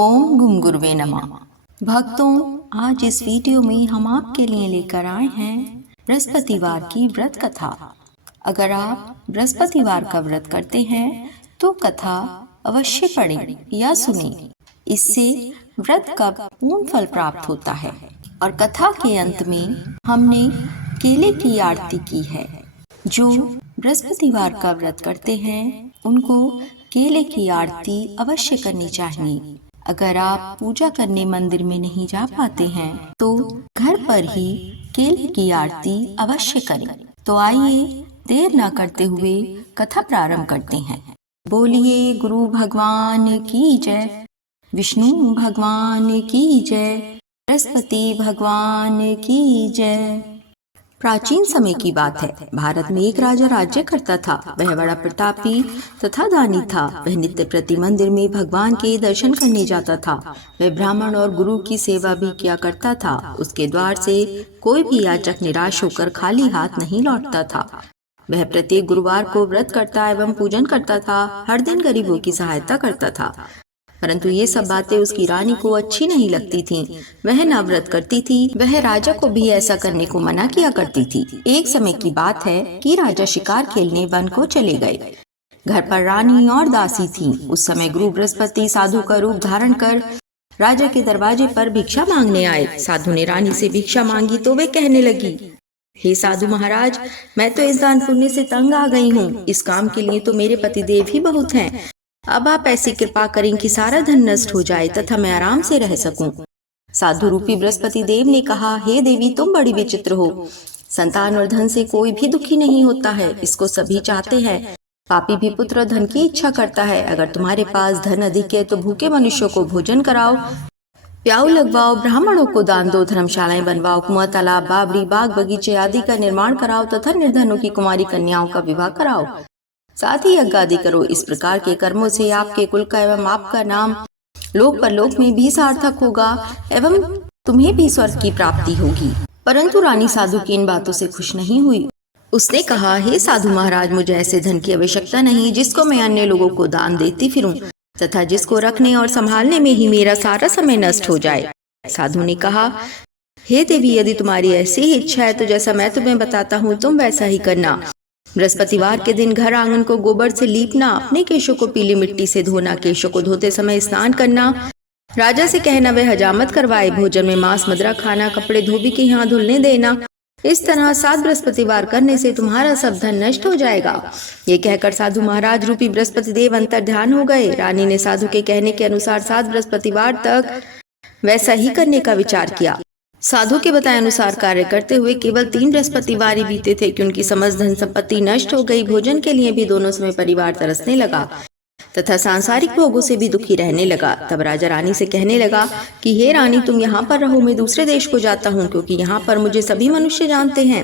ओम गुम गुरुवे नमः। भक्तों, आज इस वीडियो में हम आपके लिए लेकर आए हैं बृहस्पतिवार की व्रत कथा। अगर आप बृहस्पतिवार का व्रत करते हैं तो कथा अवश्य पढ़ें या सुनें। इससे व्रत का पूर्ण फल प्राप्त होता है। और कथा के अंत में हमने केले की आरती की है। जो बृहस्पतिवार का व्रत करते हैं उनको केले की आरती अवश्य करनी चाहिए। अगर आप पूजा करने मंदिर में नहीं जा पाते हैं तो घर पर ही केले की आरती अवश्य करें। तो आइए देर न करते हुए कथा प्रारंभ करते हैं। बोलिए गुरु भगवान की जय, विष्णु भगवान की जय, बृहस्पति भगवान की जय। प्राचीन समय की बात है। भारत में एक राजा राज्य करता था। वह बड़ा प्रतापी तथा दानी था। वह नित्य प्रति मंदिर में भगवान के दर्शन करने जाता था। वह ब्राह्मण और गुरु की सेवा भी किया करता था। उसके द्वार से कोई भी याचक निराश होकर खाली हाथ नहीं लौटता था। वह प्रत्येक गुरुवार को व्रत करता एवं पूजन करता था। हर दिन गरीबों की सहायता करता था। परंतु ये सब बातें उसकी रानी को अच्छी नहीं लगती थीं। वह ना व्रत करती थी, वह राजा को भी ऐसा करने को मना किया करती थी। एक समय की बात है कि राजा शिकार खेलने वन को चले गए। घर पर रानी और दासी थीं। उस समय गुरु बृहस्पति साधु का रूप धारण कर राजा के दरवाजे पर भिक्षा मांगने आए। साधु ने रानी से भिक्षा मांगी तो वे कहने लगी, हे साधु महाराज, मैं तो इस दान पुण्य से तंग आ गई हूँ। इस काम के लिए तो मेरे पतिदेव ही बहुत हैं। अब आप ऐसी कृपा करें कि सारा धन नष्ट हो जाए तथा मैं आराम से रह सकूं। साधु रूपी बृहस्पति देव ने कहा, हे देवी, तुम बड़ी विचित्र हो। संतान और धन से कोई भी दुखी नहीं होता है, इसको सभी चाहते हैं। पापी भी पुत्र और धन की इच्छा करता है। अगर तुम्हारे पास धन अधिक है तो भूखे मनुष्यों को भोजन कराओ, प्याऊ लगवाओ, ब्राह्मणों को दान दो, धर्मशालाएं बनवाओ, कुआं, तालाब, बावड़ी, बाग बगीचे आदि का निर्माण कराओ तथा निर्धनों की कुमारी कन्याओं का विवाह कराओ। साथ ही यज्ञ आदि करो। इस प्रकार के कर्मों से आपके कुल का एवं आपका नाम लोक परलोक में भी सार्थक होगा एवं तुम्हें भी स्वर्ग की प्राप्ति होगी। परंतु रानी साधु की इन बातों से खुश नहीं हुई। उसने कहा, हे साधु महाराज, मुझे ऐसे धन की आवश्यकता नहीं जिसको मैं अन्य लोगों को दान देती फिरूं तथा जिसको रखने और संभालने में ही मेरा सारा समय नष्ट हो जाए। साधु ने कहा, हे देवी, यदि तुम्हारी ऐसी ही इच्छा है तो जैसा मैं तुम्हें बताता हूँ तुम वैसा ही करना। बृहस्पतिवार के दिन घर आंगन को गोबर से लीपना, अपने केशों को पीली मिट्टी से धोना, केशों को धोते समय स्नान करना, राजा से कहना वह हजामत करवाए, भोजन में मांस मदिरा खाना, कपड़े धोबी के यहाँ धुलने देना। इस तरह 7 बृहस्पतिवार करने से तुम्हारा सब धन नष्ट हो जाएगा। ये कहकर साधु महाराज रूपी बृहस्पति देव अंतर ध्यान हो गए। रानी ने साधु के कहने के अनुसार 7 बृहस्पतिवार तक वैसा ही करने का विचार किया। साधु के बताए अनुसार कार्य करते हुए केवल 3 बृहस्पतिवार ही बीते थे कि उनकी समस्त धन संपत्ति नष्ट हो गई। भोजन के लिए भी दोनों समय परिवार तरसने लगा तथा सांसारिक भोगों से भी दुखी रहने लगा। तब राजा रानी से कहने लगा कि हे रानी, तुम यहाँ पर रहो, मैं दूसरे देश को जाता हूँ, क्योंकि यहाँ पर मुझे सभी मनुष्य जानते हैं।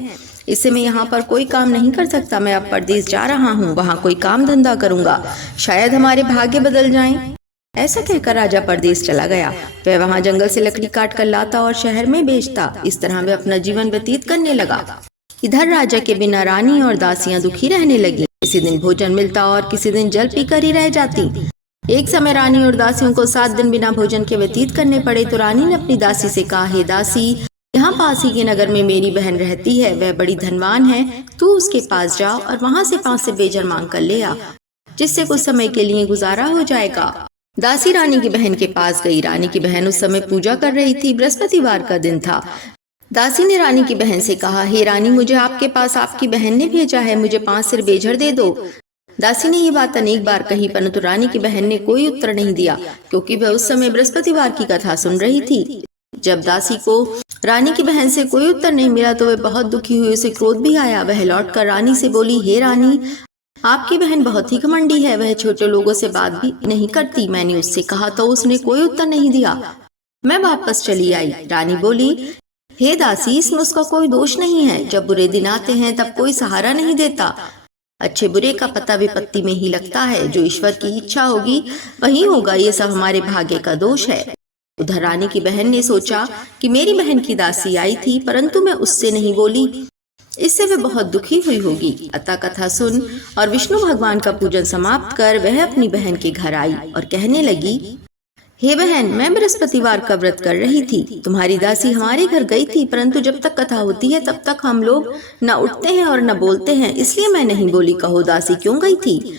इससे मैं यहाँ पर कोई काम नहीं कर सकता। मैं अब परदेश जा रहा हूँ, वहाँ कोई काम धंधा करूंगा, शायद हमारे भाग्य बदल जाएं। ऐसा कहकर राजा परदेश चला गया। वह वहां जंगल से लकड़ी काट कर लाता और शहर में बेचता। इस तरह वह अपना जीवन व्यतीत करने लगा। इधर राजा के बिना रानी और दासियां दुखी रहने लगी। किसी दिन भोजन मिलता और किसी दिन जल पीकर ही रह जाती। एक समय रानी और दासियों को 7 दिन बिना भोजन के व्यतीत करने पड़े तो रानी ने अपनी दासी से कहा, हे दासी, यहाँ पास ही के नगर में मेरी बहन रहती है, वह बड़ी धनवान है। तू उसके पास जा और वहां से 5 से बेजर मांग कर ले आ, जिससे कुछ समय के लिए गुजारा हो जाएगा। दासी रानी की बहन के पास गई। रानी की बहन उस समय पूजा कर रही थी। बृहस्पतिवार का दिन था। दासी ने रानी की बहन से कहा, हे रानी, मुझे आपके पास आपकी बहन ने भेजा है, मुझे 5 सिर बेजर दे दो। दासी ने ये बात अनेक बार कही, परंतु रानी की बहन ने कोई उत्तर नहीं दिया, क्योंकि वह उस समय बृहस्पतिवार की कथा सुन रही थी। जब दासी को रानी की बहन से कोई उत्तर नहीं मिला तो वह बहुत दुखी हुई। उसे क्रोध भी आया। वह लौटकर रानी से बोली, हे रानी, आपकी बहन बहुत ही घमंडी है, वह छोटे लोगों से बात भी नहीं करती। मैंने उससे कहा तो उसने कोई उत्तर नहीं दिया। मैं वापस चली आई। रानी बोली, हे दासी, इसमें उसका कोई दोष नहीं है। जब बुरे दिन आते हैं तब कोई सहारा नहीं देता। अच्छे बुरे का पता विपत्ति में ही लगता है। जो ईश्वर की इच्छा होगी वही होगा। ये सब हमारे भाग्य का दोष है। उधर रानी की बहन ने सोचा कि मेरी बहन की दासी आई थी, परंतु मैं उससे नहीं बोली, इससे वह बहुत दुखी हुई होगी। अतः कथा सुन और विष्णु भगवान का पूजन समाप्त कर वह अपनी बहन के घर आई और कहने लगी, हे बहन, मैं बृहस्पतिवार का व्रत कर रही थी। तुम्हारी दासी हमारे घर गई थी, परंतु जब तक कथा होती है तब तक हम लोग न उठते हैं और न बोलते हैं, इसलिए मैं नहीं बोली। कहो दासी क्यों गई थी?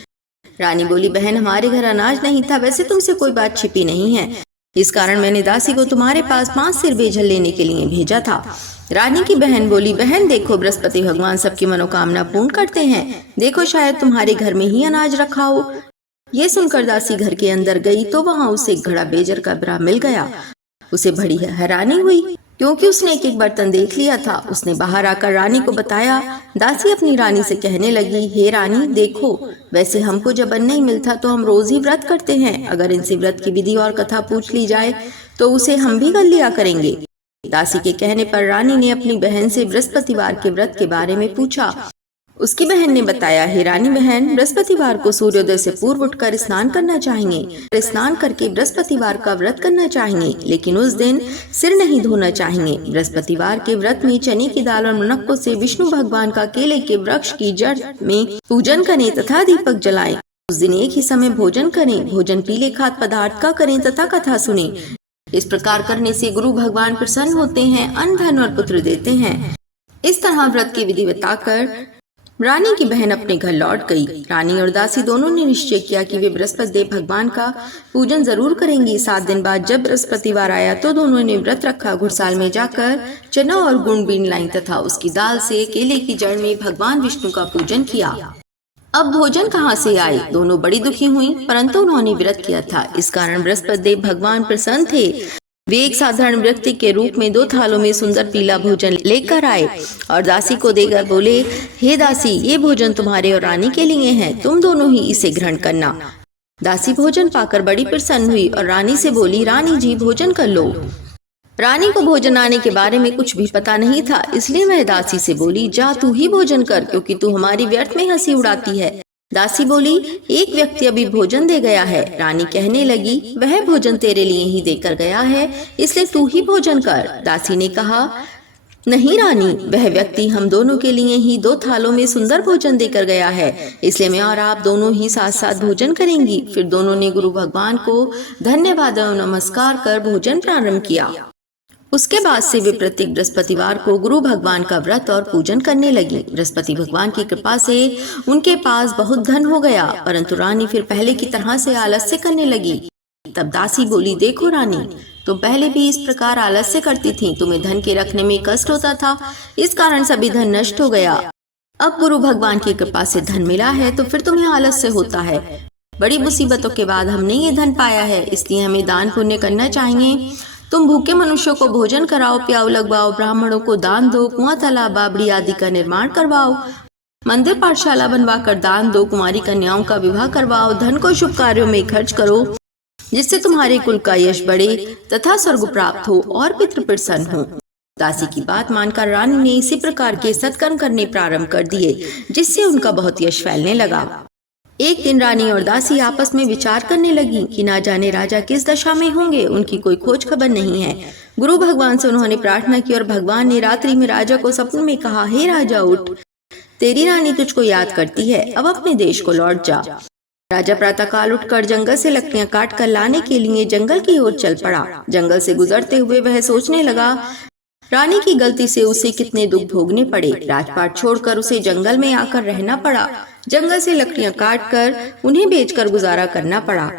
रानी बोली, बहन हमारे घर अनाज नहीं था। वैसे तुमसे कोई बात छिपी नहीं है, इस कारण मैंने दासी को तुम्हारे पास 5 सिर बेजल लेने के लिए भेजा था। रानी की बहन बोली, बहन देखो, बृहस्पति भगवान सबकी मनोकामना पूर्ण करते हैं। देखो शायद तुम्हारे घर में ही अनाज रखा हो। ये सुनकर दासी घर के अंदर गई तो वहां उसे एक घड़ा बेजर का बरा मिल गया। उसे बड़ी हैरानी हुई, क्योंकि उसने एक एक बर्तन देख लिया था। उसने बाहर आकर रानी को बताया। दासी अपनी रानी से कहने लगी, हे रानी देखो, वैसे हमको जब अन्न नहीं मिलता तो हम रोज ही व्रत करते हैं। अगर इनसे व्रत की विधि और कथा पूछ ली जाए तो उसे हम भी कर लिया करेंगे। दासी के कहने पर रानी ने अपनी बहन से बृहस्पतिवार के व्रत के बारे में पूछा। उसकी बहन ने बताया, हे रानी बहन, बृहस्पतिवार को सूर्योदय से पूर्व उठकर स्नान करना चाहिए। स्नान करके बृहस्पतिवार का व्रत करना चाहिए, लेकिन उस दिन सिर नहीं धोना चाहिए। बृहस्पतिवार के व्रत में चने की दाल और मुनक्कों से विष्णु भगवान का केले के वृक्ष की जड़ में पूजन करें तथा दीपक जलाएं। उस दिन एक ही समय भोजन करें। भोजन पीले खाद्य पदार्थ का करें तथा कथा सुने। इस प्रकार करने से गुरु भगवान प्रसन्न होते हैं, अन्न धन और पुत्र देते हैं। इस तरह व्रत की विधि बताकर रानी की बहन अपने घर लौट गई। रानी और दासी दोनों ने निश्चय किया कि वे बृहस्पति देव भगवान का पूजन जरूर करेंगी। 7 दिन बाद जब बृहस्पतिवार आया तो दोनों ने व्रत रखा। घुड़साल में जाकर चना और गुड़ बीन लाई तथा उसकी दाल से केले की जड़ में भगवान विष्णु का पूजन किया। अब भोजन कहाँ से आए? दोनों बड़ी दुखी हुई, परंतु उन्होंने व्रत किया था, इस कारण बृहस्पति देव भगवान प्रसन्न थे। वे एक साधारण व्यक्ति के रूप में 2 थालों में सुंदर पीला भोजन लेकर आए और दासी को देकर बोले, हे दासी, ये भोजन तुम्हारे और रानी के लिए है, तुम दोनों ही इसे ग्रहण करना। दासी भोजन पाकर बड़ी प्रसन्न हुई और रानी से बोली, रानी जी भोजन कर लो। रानी को भोजन आने के बारे में कुछ भी पता नहीं था, इसलिए वह दासी से बोली, जा तू ही भोजन कर, क्योंकि तू हमारी व्यर्थ में हंसी उड़ाती है। दासी बोली, एक व्यक्ति अभी भोजन दे गया है। रानी कहने लगी, वह भोजन तेरे लिए ही देकर गया है, इसलिए तू ही भोजन कर। दासी ने कहा, नहीं रानी, वह व्यक्ति हम दोनों के लिए ही 2 थालों में सुंदर भोजन देकर गया है, इसलिए मैं और आप दोनों ही साथ साथ भोजन करेंगी। फिर दोनों ने गुरु भगवान को धन्यवाद और नमस्कार कर भोजन प्रारंभ किया। उसके बाद से वे प्रत्येक बृहस्पतिवार को गुरु भगवान का व्रत और पूजन करने लगी। बृहस्पति भगवान की कृपा से उनके पास बहुत धन हो गया, परंतु रानी फिर पहले की तरह से आलस्य करने लगी। तब दासी बोली, देखो रानी, तुम पहले भी इस प्रकार आलस्य करती थी। तुम्हें धन के रखने में कष्ट होता था, इस कारण सभी धन नष्ट हो गया। अब गुरु भगवान की कृपा से धन मिला है तो फिर तुम्हें आलस्य होता है। बड़ी मुसीबतों के बाद हमने ये धन पाया है, इसलिए हमें दान पुण्य करना चाहिए। तुम भूखे मनुष्यों को भोजन कराओ, प्याऊ लगवाओ, ब्राह्मणों को दान दो, कुआं तालाब बावड़ी आदि का निर्माण करवाओ, मंदिर पाठशाला बनवाकर दान दो, कुमारी कन्याओं का विवाह करवाओ, धन को शुभ कार्यों में खर्च करो, जिससे तुम्हारे कुल का यश बढ़े तथा स्वर्ग प्राप्त हो और पितृ प्रसन्न हो। दासी की बात मानकर रानी ने इसी प्रकार के सत्कर्म करने प्रारंभ कर दिए, जिससे उनका बहुत यश फैलने लगा। एक दिन रानी और दासी आपस में विचार करने लगी कि ना जाने राजा किस दशा में होंगे, उनकी कोई खोज खबर नहीं है। गुरु भगवान से उन्होंने प्रार्थना की और भगवान ने रात्रि में राजा को सपने में कहा, हे राजा उठ, तेरी रानी तुझको याद करती है, अब अपने देश को लौट जा। राजा प्रातःकाल उठकर जंगल से लकड़ियां काट कर लाने के लिए जंगल की ओर चल पड़ा। जंगल से गुजरते हुए वह सोचने लगा, रानी की गलती से उसे कितने दुख भोगने पड़े। राजपाट छोड़कर उसे जंगल में आकर रहना पड़ा। जंगल से लकड़ियां काटकर उन्हें बेचकर गुजारा करना पड़ा।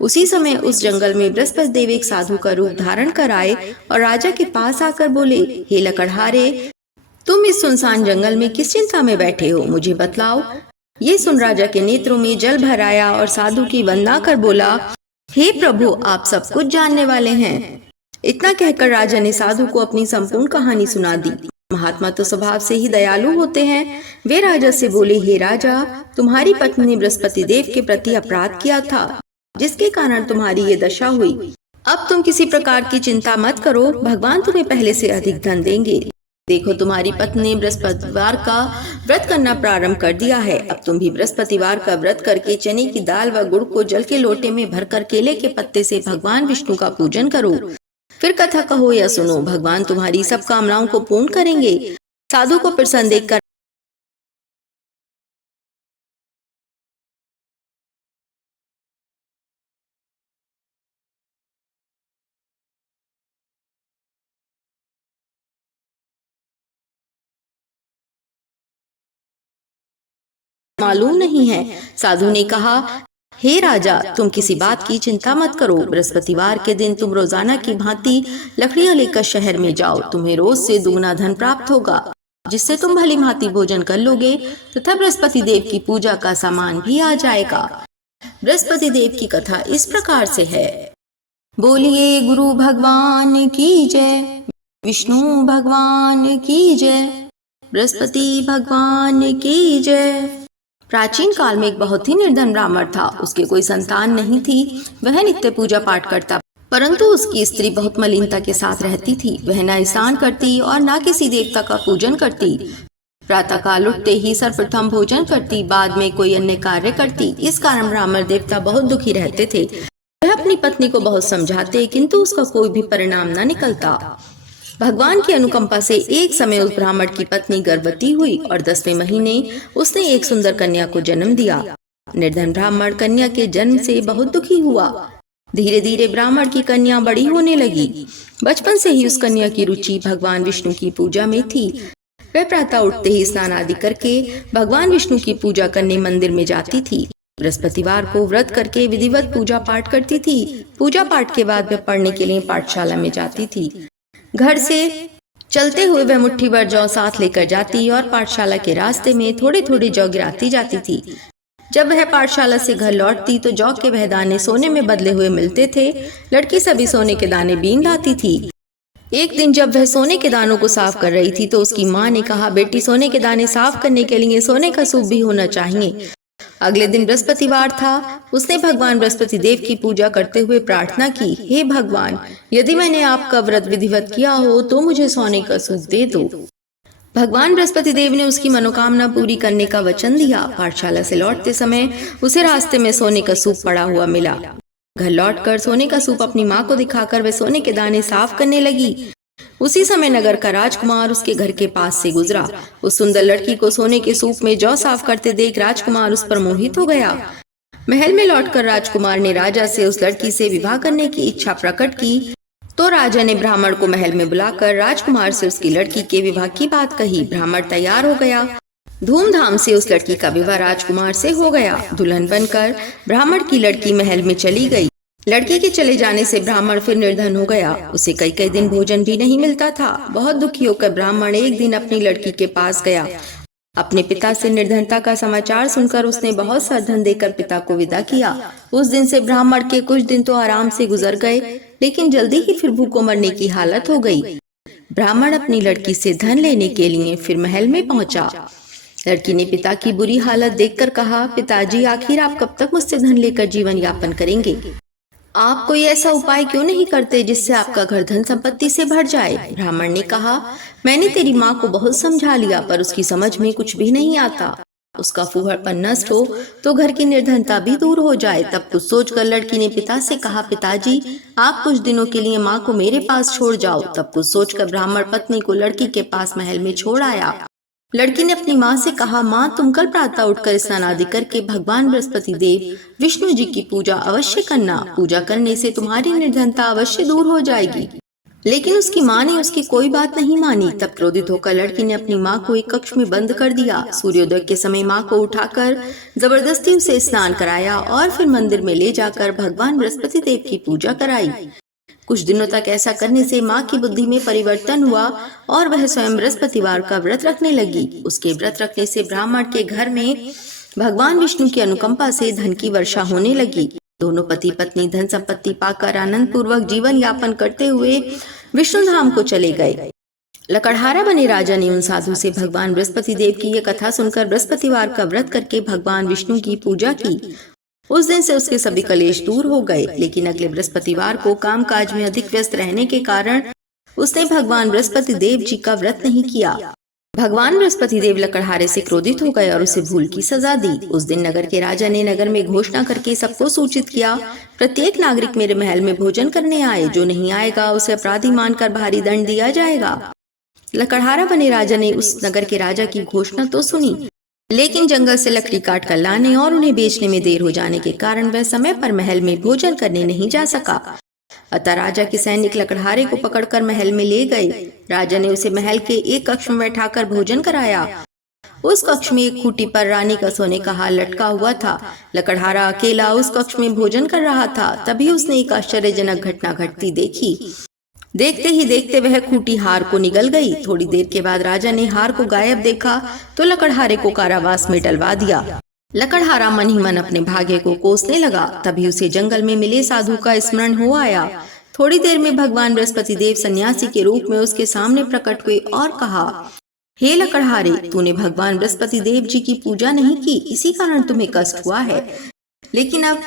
उसी समय उस जंगल में बृहस्पति देव एक साधु का रूप धारण कर आए और राजा के पास आकर बोले, हे लकड़हारे, तुम इस सुनसान जंगल में किस चिंता में बैठे हो, मुझे बतलाओ। ये सुन राजा के नेत्रों में जल भर आया और साधु की वंदना कर बोला, हे प्रभु, आप सब कुछ जानने वाले हैं। इतना कहकर राजा ने साधु को अपनी संपूर्ण कहानी सुना दी। महात्मा तो स्वभाव से ही दयालु होते हैं। वे राजा से बोले, हे राजा, तुम्हारी पत्नी ने बृहस्पति देव के प्रति अपराध किया था, जिसके कारण तुम्हारी ये दशा हुई। अब तुम किसी प्रकार की चिंता मत करो, भगवान तुम्हें पहले से अधिक धन देंगे। देखो, तुम्हारी पत्नी ने बृहस्पतिवार का व्रत करना प्रारंभ कर दिया है। अब तुम भी बृहस्पतिवार का व्रत करके चने की दाल व गुड़ को जल के लोटे में भरकर केले के पत्ते से भगवान विष्णु का पूजन करो। फिर कथा कहो या सुनो, भगवान तुम्हारी सब कामनाओं को पूर्ण करेंगे। साधु को प्रसन्न देखकर मालूम नहीं है। साधु ने कहा, हे राजा, तुम किसी बात की चिंता मत करो। बृहस्पतिवार के दिन तुम रोजाना की भांति लकड़ियां लेकर शहर में जाओ। तुम्हें रोज से दुगना धन प्राप्त होगा, जिससे तुम भली भांति भोजन कर लोगे तथा बृहस्पति देव की पूजा का सामान भी आ जाएगा। बृहस्पति देव की कथा इस प्रकार से है। बोलिए गुरु भगवान की जय, विष्णु भगवान की जय, बृहस्पति भगवान की जय। प्राचीन काल में एक बहुत ही निर्धन ब्राह्मण था। उसके कोई संतान नहीं थी। वह नित्य पूजा पाठ करता, परंतु उसकी स्त्री बहुत मलिनता के साथ रहती थी। वह न स्नान करती और न किसी देवता का पूजन करती। प्रातः काल उठते ही सर्वप्रथम भोजन करती, बाद में कोई अन्य कार्य करती। इस कारण ब्राह्मण देवता बहुत दुखी रहते थे। वह अपनी पत्नी को बहुत समझाते, किंतु उसका कोई भी परिणाम न निकलता। भगवान की अनुकंपा से एक समय उस ब्राह्मण की पत्नी गर्भवती हुई और 10वें महीने उसने एक सुंदर कन्या को जन्म दिया। निर्धन ब्राह्मण कन्या के जन्म से बहुत दुखी हुआ। धीरे धीरे ब्राह्मण की कन्या बड़ी होने लगी। बचपन से ही उस कन्या की रुचि भगवान विष्णु की पूजा में थी। वह प्रातः उठते ही स्नान आदि करके भगवान विष्णु की पूजा करने मंदिर में जाती थी। बृहस्पतिवार को व्रत करके विधिवत पूजा पाठ करती थी। पूजा पाठ के बाद वह पढ़ने के लिए पाठशाला में जाती थी। घर से चलते हुए वह मुट्ठी भर जौ साथ लेकर जाती और पाठशाला के रास्ते में थोड़े थोड़े जौ गिराती जाती थी। जब वह पाठशाला से घर लौटती तो जौ के वह दाने सोने में बदले हुए मिलते थे। लड़की सभी सोने के दाने बीन लाती थी। एक दिन जब वह सोने के दानों को साफ कर रही थी तो उसकी माँ ने कहा, बेटी, सोने के दाने साफ करने के लिए सोने का सूप भी होना चाहिए। अगले दिन बृहस्पतिवार था। उसने भगवान बृहस्पति देव की पूजा करते हुए प्रार्थना की, हे भगवान, यदि मैंने आपका व्रत विधिवत किया हो तो मुझे सोने का सूप दे दो। भगवान बृहस्पति देव ने उसकी मनोकामना पूरी करने का वचन दिया। पाठशाला से लौटते समय उसे रास्ते में सोने का सूप पड़ा हुआ मिला। घर लौटकर सोने का सूप अपनी माँ को दिखाकर वह सोने के दाने साफ करने लगी। उसी समय नगर का राजकुमार उसके घर के पास से गुजरा। उस सुंदर लड़की को सोने के सूप में जौ साफ करते देख राजकुमार उस पर मोहित हो गया। महल में लौटकर राजकुमार ने राजा से उस लड़की से विवाह करने की इच्छा प्रकट की। तो राजा ने ब्राह्मण को महल में बुलाकर राजकुमार से उसकी लड़की के विवाह की बात कही। ब्राह्मण तैयार हो गया। धूमधाम से उस लड़की का विवाह राजकुमार से हो गया। दुल्हन बनकर ब्राह्मण की लड़की महल में चली गई। लड़की के चले जाने से ब्राह्मण फिर निर्धन हो गया। उसे कई कई दिन भोजन भी नहीं मिलता था। बहुत दुखी होकर ब्राह्मण एक दिन अपनी लड़की के पास गया। अपने पिता से निर्धनता का समाचार सुनकर उसने बहुत सा धन देकर पिता को विदा किया। उस दिन से ब्राह्मण के कुछ दिन तो आराम से गुजर गए, लेकिन जल्दी ही फिर भूखों मरने की हालत हो गई। ब्राह्मण अपनी लड़की से धन लेने के लिए फिर महल में पहुंचा। लड़की ने पिता की बुरी हालत देखकर कहा, पिताजी, आखिर आप कब तक मुझसे धन लेकर जीवन यापन करेंगे? आप कोई ऐसा उपाय क्यों नहीं करते जिससे आपका घर धन संपत्ति से भर जाए? ब्राह्मण ने कहा, मैंने तेरी माँ को बहुत समझा लिया, पर उसकी समझ में कुछ भी नहीं आता। उसका फूहड़पन नष्ट हो तो घर की निर्धनता भी दूर हो जाए। तब कुछ सोचकर लड़की ने पिता से कहा, पिताजी, आप कुछ दिनों के लिए माँ को मेरे पास छोड़ जाओ। तब कुछ सोचकर ब्राह्मण पत्नी को लड़की के पास महल में छोड़ आया। लड़की ने अपनी माँ से कहा, माँ, तुम कल प्रातः उठकर स्नान आदि करके भगवान बृहस्पति देव विष्णु जी की पूजा अवश्य करना। पूजा करने से तुम्हारी निर्धनता अवश्य दूर हो जाएगी। लेकिन उसकी माँ ने उसकी कोई बात नहीं मानी। तब क्रोधित होकर लड़की ने अपनी माँ को एक कक्ष में बंद कर दिया। सूर्योदय के समय माँ को उठाकर जबरदस्ती उसे स्नान कराया और फिर मंदिर में ले जाकर भगवान बृहस्पति देव की पूजा कराई। कुछ दिनों तक ऐसा करने से माँ की बुद्धि में परिवर्तन हुआ और वह स्वयं बृहस्पतिवार का व्रत रखने लगी। उसके व्रत रखने से ब्राह्मण के घर में भगवान विष्णु की अनुकंपा से धन की वर्षा होने लगी। दोनों पति पत्नी धन संपत्ति पाकर आनंद पूर्वक जीवन यापन करते हुए विष्णु धाम को चले गए। लकड़हारा बने राजा ने उन साधु से भगवान बृहस्पति देव की यह कथा सुनकर बृहस्पतिवार का व्रत करके भगवान विष्णु की पूजा की। उस दिन से उसके सभी कलेश दूर हो गए। लेकिन अगले बृहस्पतिवार को कामकाज में अधिक व्यस्त रहने के कारण उसने भगवान बृहस्पति देव जी का व्रत नहीं किया। भगवान बृहस्पति देव लकड़हारे से क्रोधित हो गए और उसे भूल की सजा दी। उस दिन नगर के राजा ने नगर में घोषणा करके सबको सूचित किया, प्रत्येक नागरिक मेरे महल में भोजन करने आए। जो नहीं आएगा उसे अपराधी मानकर भारी दंड दिया जाएगा। लकड़हारा बने राजा ने उस नगर के राजा की घोषणा तो सुनी, लेकिन जंगल से लकड़ी काट कर लाने और उन्हें बेचने में देर हो जाने के कारण वह समय पर महल में भोजन करने नहीं जा सका। अतः राजा के सैनिक लकड़हारे को पकड़कर महल में ले गए। राजा ने उसे महल के एक कक्ष में बैठाकर भोजन कराया उस कक्ष में एक खूंटी पर रानी का सोने का हार लटका हुआ था। लकड़हारा अकेला उस कक्ष में भोजन कर रहा था। तभी उसने एक आश्चर्यजनक घटना घटती देखी। देखते ही देखते वह खूंटी हार को निगल गई। थोड़ी देर के बाद राजा ने हार को गायब देखा तो लकड़हारे को कारावास में डलवा दिया। लकड़हारा मन ही मन अपने भाग्य को कोसने लगा। तभी उसे जंगल में मिले साधु का स्मरण हो आया। थोड़ी देर में भगवान बृहस्पति देव सन्यासी के रूप में उसके सामने प्रकट हुए और कहा, हे लकड़हारे, तूने भगवान बृहस्पति देव जी की पूजा नहीं की, इसी कारण तुम्हें कष्ट हुआ है। लेकिन अब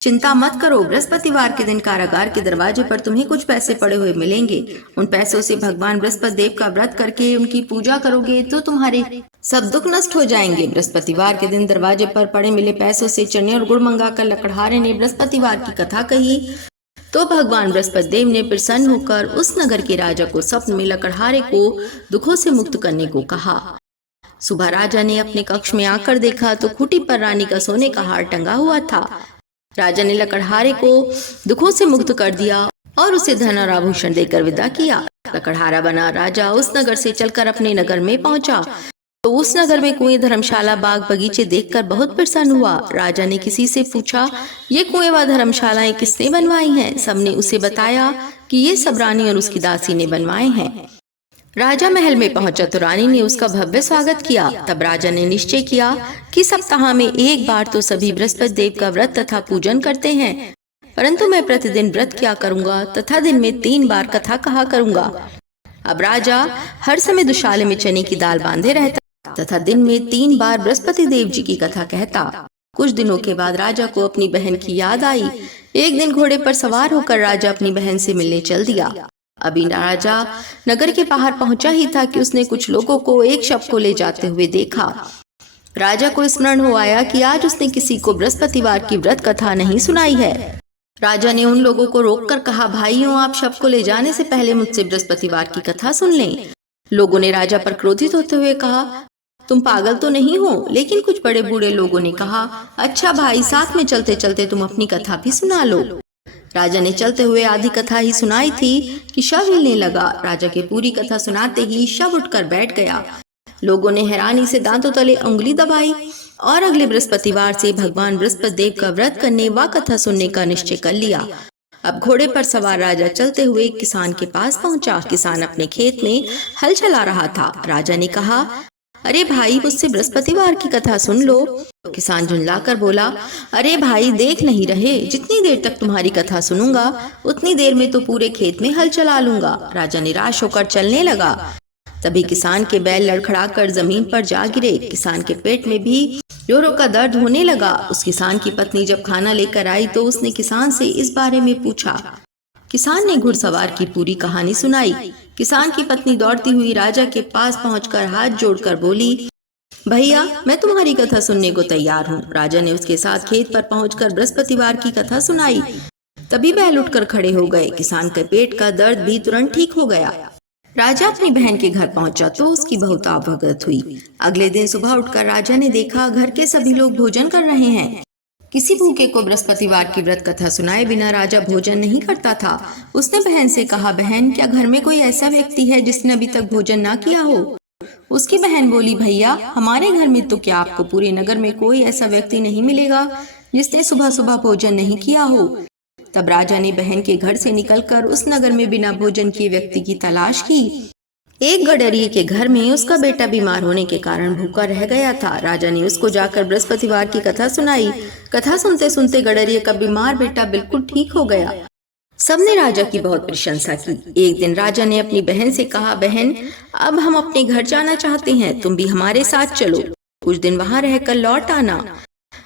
चिंता मत करो, बृहस्पतिवार के दिन कारागार के दरवाजे पर तुम्हें कुछ पैसे पड़े हुए मिलेंगे। उन पैसों से भगवान बृहस्पति देव का व्रत करके उनकी पूजा करोगे तो तुम्हारे सब दुख नष्ट हो जाएंगे। बृहस्पतिवार के दिन दरवाजे पर पड़े मिले पैसों से चने और गुड़ मंगाकर लकड़हारे ने बृहस्पतिवार की कथा कही तो भगवान बृहस्पति देव ने प्रसन्न होकर उस नगर के राजा को स्वप्न में लकड़हारे को दुखों से मुक्त करने को कहा। सुबह राजा ने अपने कक्ष में आकर देखा तो खूंटी पर रानी का सोने का हार टंगा हुआ था। राजा ने लकड़हारे को दुखों से मुक्त कर दिया और उसे धन और आभूषण देकर विदा किया। लकड़हारा बना राजा उस नगर से चलकर अपने नगर में पहुंचा तो उस नगर में कुएं, धर्मशाला, बाग बगीचे देखकर बहुत प्रसन्न हुआ। राजा ने किसी से पूछा, ये कुएं व धर्मशालाएं किसने बनवाई हैं? सबने उसे बताया कि ये सब रानी और उसकी दासी ने बनवाए हैं। राजा महल में पहुंचा तो रानी ने उसका भव्य स्वागत किया। तब राजा ने निश्चय किया कि सप्ताह में एक बार तो सभी बृहस्पति देव का व्रत तथा पूजन करते हैं, परंतु मैं प्रतिदिन व्रत क्या करूंगा तथा दिन में 3 बार कथा कहा करूंगा। अब राजा हर समय दुशाले में चने की दाल बांधे रहता तथा दिन में 3 बार बृहस्पति देव जी की कथा कहता। कुछ दिनों के बाद राजा को अपनी बहन की याद आई। एक दिन घोड़े पर सवार होकर राजा अपनी बहन से मिलने चल दिया। अभी राजा नगर के बाहर पहुंचा ही था कि उसने कुछ लोगों को एक शव को ले जाते हुए देखा। राजा को स्मरण हो आया कि आज उसने किसी को बृहस्पतिवार की व्रत कथा नहीं सुनाई है। राजा ने उन लोगों को रोककर कहा, भाइयों, आप शव को ले जाने से पहले मुझसे बृहस्पतिवार की कथा सुन लें। लोगों ने राजा पर क्रोधित होते हुए कहा, तुम पागल तो नहीं हो? लेकिन कुछ बड़े बूढ़े लोगों ने कहा, अच्छा भाई, साथ में चलते चलते तुम अपनी कथा भी सुना लो। राजा ने चलते हुए आधी कथा ही सुनाई थी कि शव हिलने लगा। राजा के पूरी कथा सुनाते ही शव उठकर बैठ गया। लोगों ने हैरानी से दांतों तले उंगली दबाई और अगले बृहस्पतिवार से भगवान बृहस्पति देव का व्रत करने व कथा सुनने का निश्चय कर लिया। अब घोड़े पर सवार राजा चलते हुए एक किसान के पास पहुंचा। किसान अपने खेत में हल चला रहा था। राजा ने कहा, अरे भाई, मुझसे बृहस्पतिवार की कथा सुन लो। किसान झुंझलाकर बोला, अरे भाई, देख नहीं रहे, जितनी देर तक तुम्हारी कथा सुनूंगा उतनी देर में तो पूरे खेत में हल चला लूंगा। राजा निराश होकर चलने लगा। तभी किसान के बैल लड़खड़ाकर जमीन पर जा गिरे। किसान के पेट में भी जोरों का दर्द होने लगा। उस किसान की पत्नी जब खाना लेकर आई तो उसने किसान से इस बारे में पूछा। किसान ने घुड़सवार की पूरी कहानी सुनाई। किसान की पत्नी दौड़ती हुई राजा के पास पहुंचकर हाथ जोड़कर बोली, भैया, मैं तुम्हारी कथा सुनने को तैयार हूँ। राजा ने उसके साथ खेत पर पहुंचकर बृहस्पतिवार की कथा सुनाई। तभी बैल उठकर खड़े हो गए। किसान के पेट का दर्द भी तुरंत ठीक हो गया। राजा अपनी बहन के घर पहुंचा तो उसकी बहुत अवगत हुई। अगले दिन सुबह उठकर राजा ने देखा घर के सभी लोग भोजन कर रहे हैं। किसी भूखे को बृहस्पतिवार की व्रत कथा सुनाए बिना राजा भोजन नहीं करता था। उसने बहन से कहा, बहन, क्या घर में कोई ऐसा व्यक्ति है जिसने अभी तक भोजन ना किया हो? उसकी बहन बोली, भैया, हमारे घर में तो क्या आपको पूरे नगर में कोई ऐसा व्यक्ति नहीं मिलेगा जिसने सुबह सुबह भोजन नहीं किया हो। तब राजा ने बहन के घर से निकलकर उस नगर में बिना भोजन किए व्यक्ति की तलाश की। एक गडरिये के घर में उसका बेटा बीमार होने के कारण भूखा रह गया था। राजा ने उसको जाकर बृहस्पतिवार की कथा सुनाई। कथा सुनते सुनते गडरिये का बीमार बेटा बिल्कुल ठीक हो गया। सबने राजा की बहुत प्रशंसा की। एक दिन राजा ने अपनी बहन से कहा, बहन, अब हम अपने घर जाना चाहते हैं, तुम भी हमारे साथ चलो, कुछ दिन वहां रहकर लौट आना।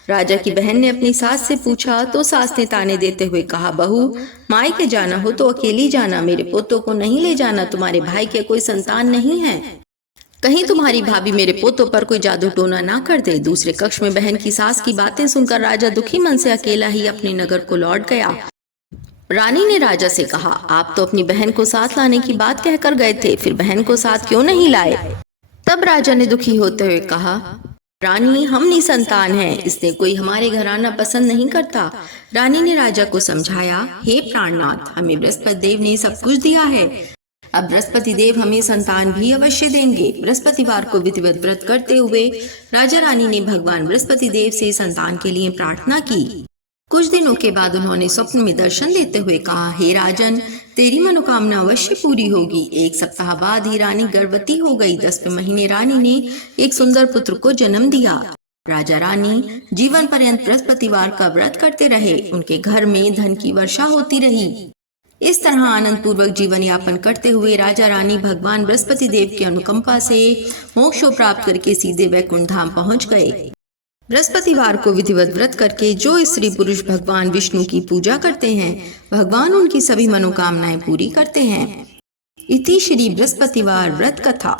राजा की बहन ने अपनी सास से पूछा तो सास ने ताने देते हुए कहा, बहू, मायके जाना हो तो अकेली जाना, मेरे पोतों को नहीं ले जाना, तुम्हारे भाई के कोई संतान नहीं है, कहीं तुम्हारी भाभी मेरे पोतों पर कोई जादू टोना ना कर दे। दूसरे कक्ष में बहन की सास की बातें सुनकर राजा दुखी मन से अकेला ही अपने नगर को लौट गया। रानी ने राजा से कहा, आप तो अपनी बहन को साथ लाने की बात कहकर गए थे, फिर बहन को साथ क्यों नहीं लाए? तब राजा ने दुखी होते हुए कहा, रानी, हम निसंतान हैं, इसलिए कोई हमारे घर आना पसंद नहीं करता। रानी ने राजा को समझाया, हे प्राणनाथ, हमें बृहस्पति देव ने सब कुछ दिया है, अब बृहस्पति देव हमें संतान भी अवश्य देंगे। बृहस्पतिवार को विधिवत व्रत करते हुए राजा रानी ने भगवान बृहस्पति देव से संतान के लिए प्रार्थना की। कुछ दिनों के बाद उन्होंने स्वप्न में दर्शन देते हुए कहा, हे राजन, तेरी मनोकामना अवश्य पूरी होगी। एक सप्ताह बाद ही रानी गर्भवती हो गई। 10वें महीने रानी ने एक सुंदर पुत्र को जन्म दिया। राजा रानी जीवन पर्यंत बृहस्पतिवार का व्रत करते रहे। उनके घर में धन की वर्षा होती रही। इस तरह आनंद पूर्वक जीवन यापन करते हुए राजा रानी भगवान बृहस्पति देव की अनुकंपा से मोक्ष प्राप्त करके सीधे वैकुंठ धाम पहुंच गए। बृहस्पतिवार को विधिवत व्रत करके जो स्त्री पुरुष भगवान विष्णु की पूजा करते हैं, भगवान उनकी सभी मनोकामनाएं पूरी करते हैं। इति श्री बृहस्पतिवार व्रत कथा।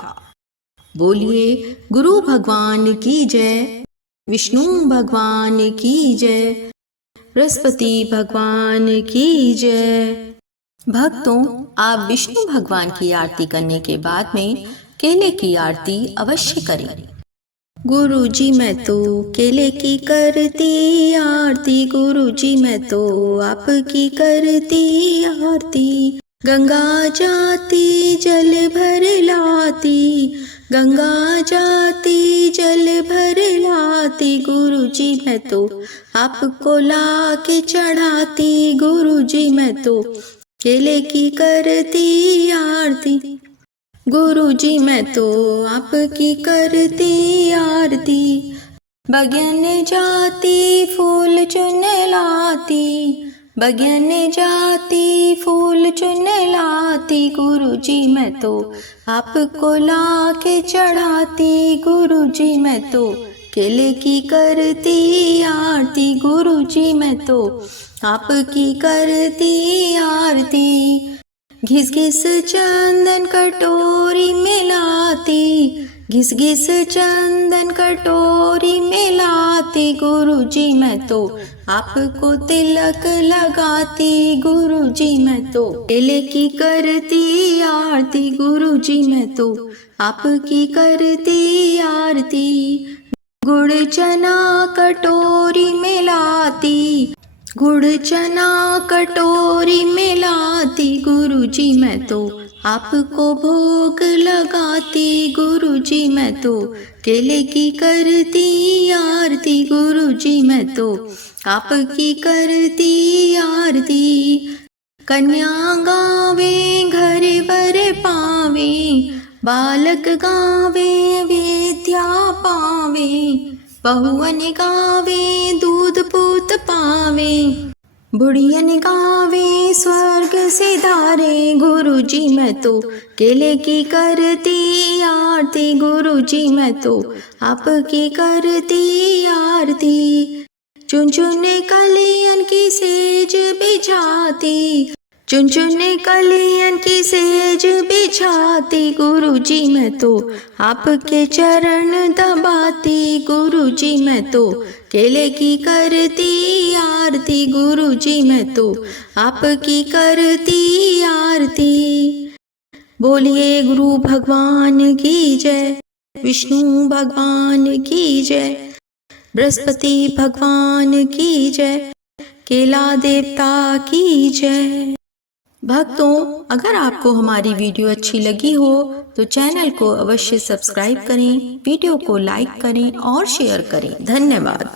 बोलिए गुरु भगवान की जय, विष्णु भगवान की जय, बृहस्पति भगवान की जय। भक्तों, आप विष्णु भगवान की आरती करने के बाद में केले की आरती अवश्य करें। गुरुजी मैं तो केले की करती आरती, गुरुजी मैं तो आपकी करती आरती। गंगा जाती जल भर लाती, गंगा जाती जल भर लाती, गुरुजी मैं तो आपको ला के चढ़ाती, गुरुजी मैं तो केले की करती आरती, गुरुजी मैं तो आपकी करती आरती। बगियन जाती फूल चुन लाती, बगियन जाती फूल चुन लाती, गुरुजी मैं तो आपको ला के चढ़ाती, गुरुजी मैं तो केले की करती आरती, गुरुजी मैं तो आपकी करती आरती। घिस घिस चंदन कटोरी में लाती, घिस घिस चंदन कटोरी में लाती, गुरुजी मैं तो आपको तिलक लगाती, गुरुजी मैं तो केले की करती आरती, गुरुजी मैं तो आपकी करती आरती। गुड़ चना कटोरी में लाती, गुड़ चना कटोरी में लाती, गुरुजी मैं तो आपको भोग लगाती, गुरुजी मैं तो केले की करती आरती, गुरुजी मैं तो आपकी करती आरती। कन्या गावे घर वर पावे, बालक गावे विद्या पावे, बहुअन गावे दूध पूत पावे, बुढ़ियन गावे स्वर्ग से धारे, गुरुजी मैं तो केले की करती आरती, गुरुजी मैं तो आपकी करती आरती। चुन चुन कलियन की सेज बिछाती, चुन चुन कलियन की सेज बिछाती, गुरुजी मैं तो आपके चरण दबाती, गुरुजी मैं तो केले की करती आरती, गुरुजी मैं तो आपकी करती आरती। बोलिए गुरु भगवान की जय, विष्णु भगवान की जय, बृहस्पति भगवान की जय, केला देवता की जय। भक्तों, अगर आपको हमारी वीडियो अच्छी लगी हो तो चैनल को अवश्य सब्सक्राइब करें, वीडियो को लाइक करें और शेयर करें। धन्यवाद।